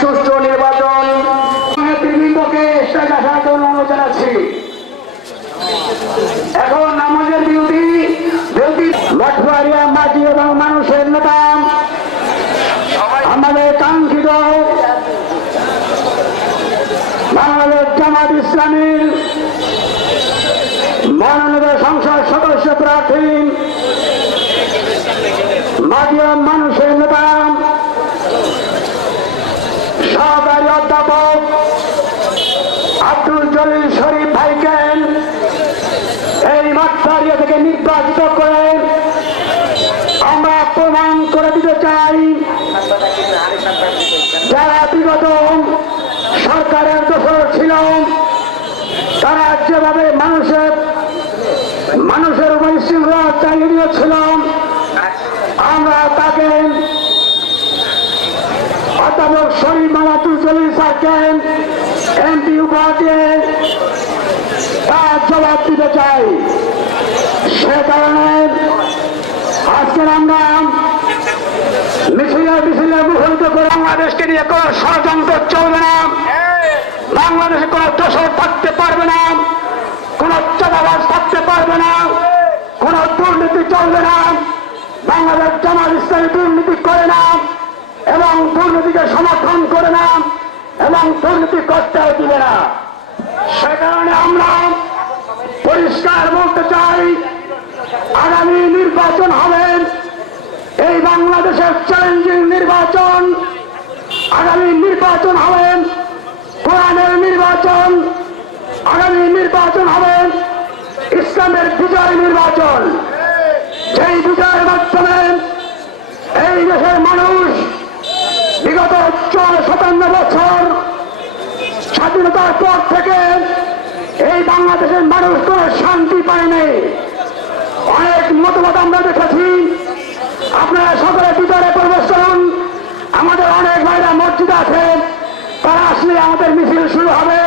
সুষ্ঠু নির্বাচন। নেতৃবৃন্দকে স্টেজ আসার জন্য অনুরোধ জানাচ্ছি এখন আমাদের বিরোধী বিরোধী লাঠুয়ারিয়া মাটি এবং মানুষের নেতা। আমাদের কাঙ্ক্ষিত বাংলাদেশ জামাত ইসলামীর মনোনীত সংসদ সদস্য প্রার্থী মাটিয়া মানুষের নেতা সহকারী অধ্যাপক আব্দুল শরীফ ভাইকে এই মাঠদারিয়া থেকে নির্বাচিত করে আমরা প্রমাণ করে দিতে চাই। যারা বিগত সরকারের দোষর ছিল, তারা যেভাবে মানুষের মানুষের উপর শৃঙ্খলা চালিয়ে দিয়েছিল, আমরা তাকে অধ্যাপক শরীফ জলিল স্যারকে এমপি উপহার তার জবাব দিতে চাই। সে কারণে আজকের আমরা মিছিলে মিছিলে মুখরিত করে বাংলাদেশকে নিয়ে কোন ষড়যন্ত্র চলবে না। বাংলাদেশে কোন দোষর থাকতে পারবে না। কোন চাঁদাবাজ থাকতে পারবে না। কোন দুর্নীতি চলবে না। বাংলাদেশ জামাত ইসলামী দুর্নীতি করে না এবং দুর্নীতিকে সমর্থন করে না। এবং দুর্নীতি করতেও দিবে না। সে কারণে আমরা পরিষ্কার বলতে চাই, আগামী নির্বাচন হবে। এই বাংলাদেশের চ্যালেঞ্জিং নির্বাচন। আগামী নির্বাচন হবে কোরআনের নির্বাচন। আগামী নির্বাচন হবে ইসলামের বিজয় নির্বাচন। যেই বিজয়ের মাধ্যমে এই দেশের মানুষ চল শতান্ন বছর স্বাধীনতার পর থেকে এই বাংলাদেশের মানুষ কোনো শান্তি পায়নি অনেক মতামত আমরা দেখেছি। আপনারা সকলে ভিতরে প্রবেশ করুন। আমাদের অনেক ভাইরা মসজিদ আছে। তারা আসলে আমাদের মিছিল শুরু হবে।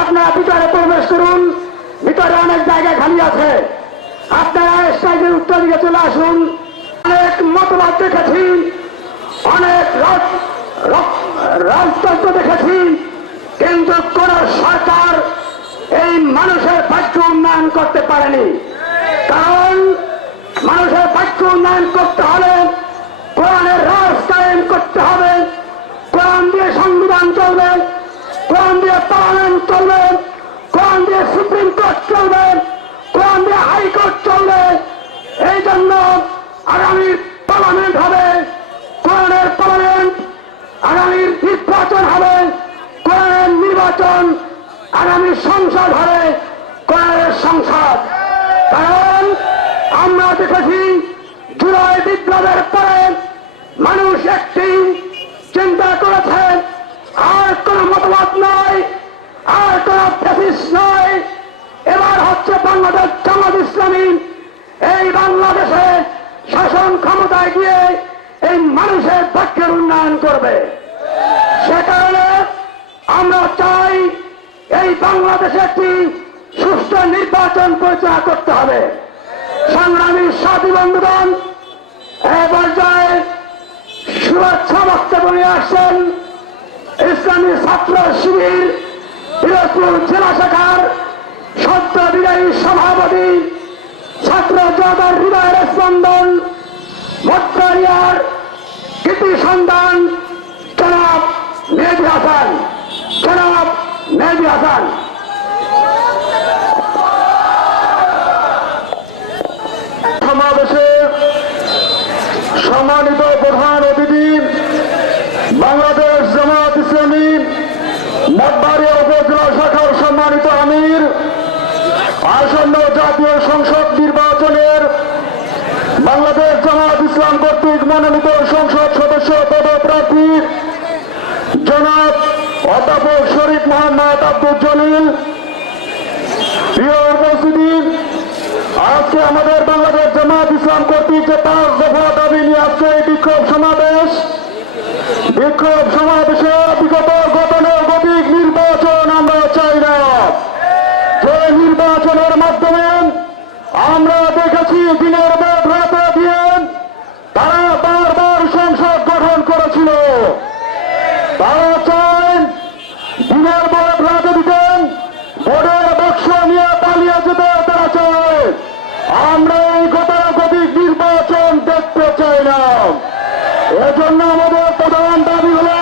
আপনারা ভিতরে প্রবেশ করুন। ভিতরে অনেক জায়গা খালি আছে। আপনারা স্টাইজের উত্তর দিকে চলে আসুন। অনেক মতবাদ দেখেছি। অনেক রাজতন্ত্র দেখেছি, কিন্তু কোন সরকার এই মানুষের ভাগ্য উন্নয়ন করতে পারেনি। কারণ মানুষের ভাগ্য উন্নয়ন করতে হলে কোরআনের রাজ কায়েম করতে হবে, কোরআন দিয়ে সংবিধান চলবে, কোরআন দিয়ে পার্লামেন্ট চলবে কোরআন দিয়ে সুপ্রিম কোর্ট চলবে কোরআন দিয়ে হাইকোর্ট চলবে এই জন্য আগামী পার্লামেন্ট হবে কোরআনের পার্লামেন্ট আগামীর নির্বাচন হবে কোরআনের নির্বাচন আগামী সংসদ হবে কোরআনের সংসদ কারণ আমরা দেখেছি জুলাই বিপ্লবের পরে মানুষ একটি চিন্তা করেছে আর কোন মতবাদ নয় আর কোন ফেসিস নয় এবার হচ্ছে বাংলাদেশ জামাত ইসলামী এই বাংলাদেশে শাসন ক্ষমতায় গিয়ে এই মানুষের উন্নয়ন করবে। সে কারণে আমরা চাই এই বাংলাদেশে একটি সুষ্ঠু নির্বাচন পরিচালনা করতে হবে। সংগ্রামী সাথী বন্ধুগণ এ পর্যায়ে শুভেচ্ছা বক্তব্য নিয়ে আসছেন ইসলামী ছাত্র শিবির, পিরোজপুর জেলা শাখার সদ্য বিদায়ী সভাপতি ছাত্র জগৎ হৃদয়ের স্পন্দন সন্তান, জনাব মেহদি হাসান, জনাব মেহদি হাসান। সমাবেশে সম্মানিত প্রধান অতিথি, বাংলাদেশ জামাত ইসলামী, মঠবাড়িয়া উপজেলা শাখার সম্মানিত আমির, আসন্ন জাতীয় সংসদ নির্বাচনের বাংলাদেশ জামাত ইসলাম কর্তৃক মনোনীত সংসদ সদস্য পদপ্রার্থী জনাব অধ্যাপক শরীফ মোহাম্মদ আব্দুল জলিল। আজকে আমাদের বাংলাদেশ জামাত ইসলাম কর্তৃক পাঁচ দফা দাবি নিয়ে আসছে বিক্ষোভ সমাবেশ। বিক্ষোভ সমাবেশে বিগত গতানুগতিক নির্বাচন আমরা চাই না। যে নির্বাচনের মাধ্যমে আমরা দেখেছি দিনের ভোট রাতে দিন তারা বারবার সংসদ গঠন করেছিল। তারা চান দিনের ভোট রাতে দিতেন বোর্ডের বাক্স নিয়ে পালিয়ে যেতে তারা চায়। আমরা এই গতানুগতিক নির্বাচন দেখতে চাই না। এজন্য আমাদের প্রধান দাবি হলো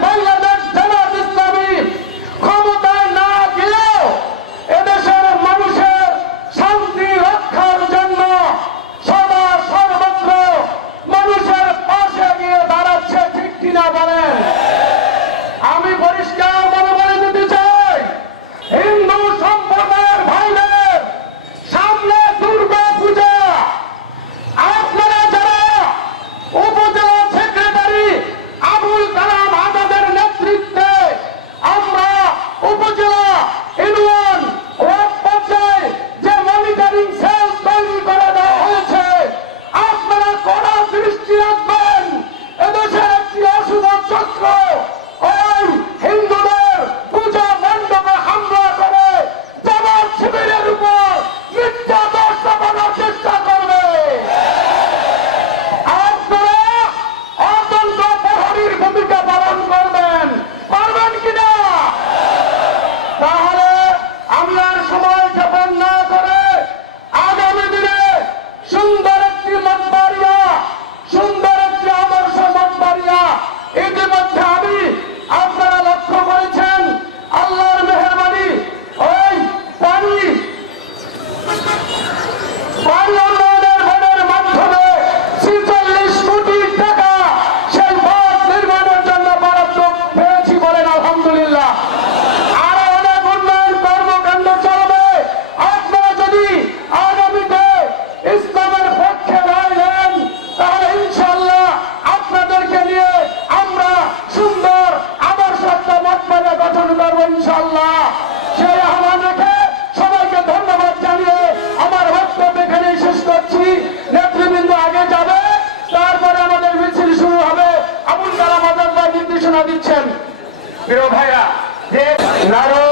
bana সময় প্রিয় ভাইরা যে নারদ